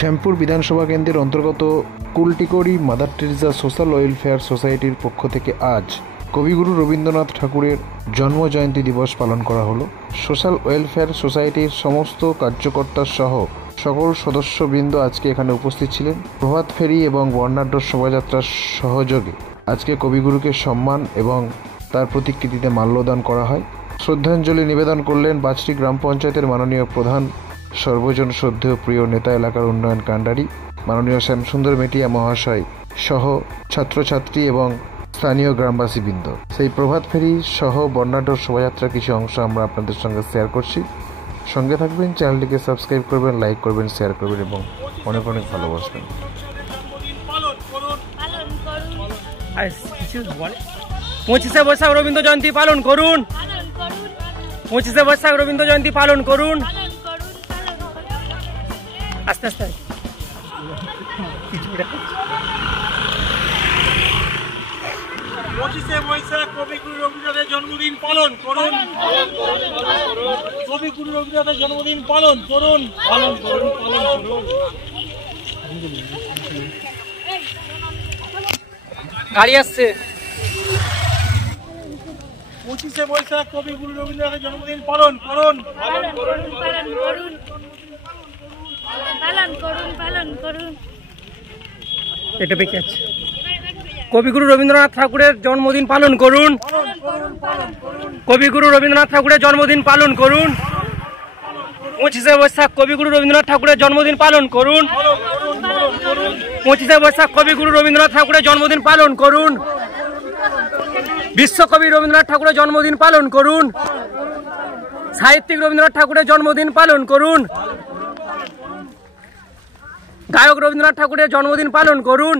শ্যামপুর বিধানসভা কেন্দ্রের অন্তর্গত কুলটিকড়ি মাদার টেরেসা সোশ্যাল ওয়েলফেয়ার সোসাইটির পক্ষ থেকে আজ কবিগুরু রবীন্দ্রনাথ ঠাকুরের জন্মজয়ন্তী দিবস পালন করা হলো। সোশ্যাল ওয়েলফেয়ার সোসাইটির সমস্ত কার্যকর্তা সহ সকল সদস্যবৃন্দ আজকে এখানে উপস্থিত ছিলেন। প্রভাত ফেরি এবং বর্ণাঢ্য শোভাযাত্রার সহযোগে আজকে কবিগুরুকে সম্মান এবং তার প্রতিকৃতিতে মাল্যদান করা হয়। শ্রদ্ধাঞ্জলি নিবেদন করলেন বাছড়ি গ্রাম পঞ্চায়েতের মাননীয় প্রধান, সর্বজন শ্রদ্ধেয় প্রিয় নেতা, এলাকার উন্নয়ন কাণ্ডারি মাননীয় শ্যামসুন্দর মেটিয়া মহাশয় সহ ছাত্রছাত্রী এবং স্থানীয় গ্রামবাসীবৃন্দ। সেই প্রভাত ফেরি সহ বর্ণাঢ্য শোভাযাত্রার কিছু অংশ আমরা আপনাদের সঙ্গে শেয়ার করছি। সঙ্গে থাকবেন, চ্যানেলটিকে সাবস্ক্রাইব করবেন, লাইক করবেন, শেয়ার করবেন এবং অনেক অনেক ভালোবাসবেন। 25শে বৈশাখ রবীন্দ্র জয়ন্তী পালন করুন। 25শে বৈশাখ রবীন্দ্র জয়ন্তী পালন করুন। আস্তে আস্তে 25শে বৈশাখ কবিগুরু রবীন্দ্রনাথের জন্মদিন পালন করুন। কবিগুরু রবীন্দ্রনাথের জন্মদিন পালন করুন। গাড়ি আসছে। 25শে বৈশাখ কবিগুরু রবীন্দ্রনাথের জন্মদিন পালন করুন। এটা বেঁকে আছে। কবিগুরু রবীন্দ্রনাথ ঠাকুরের জন্মদিন পালন করুন। কবিগুরু রবীন্দ্রনাথ ঠাকুরের জন্মদিন পালন করুন। 25শে বৈশাখ কবিগুরু রবীন্দ্রনাথ ঠাকুরের জন্মদিন পালন করুন। 25শে বৈশাখ কবিগুরু রবীন্দ্রনাথ ঠাকুরের জন্মদিন পালন করুন। বিশ্বকবি রবীন্দ্রনাথ ঠাকুরের জন্মদিন পালন করুন। সাহিত্যিক রবীন্দ্রনাথ ঠাকুরের জন্মদিন পালন করুন। গায়ক রবীন্দ্রনাথ ঠাকুরের জন্মদিন পালন করুন।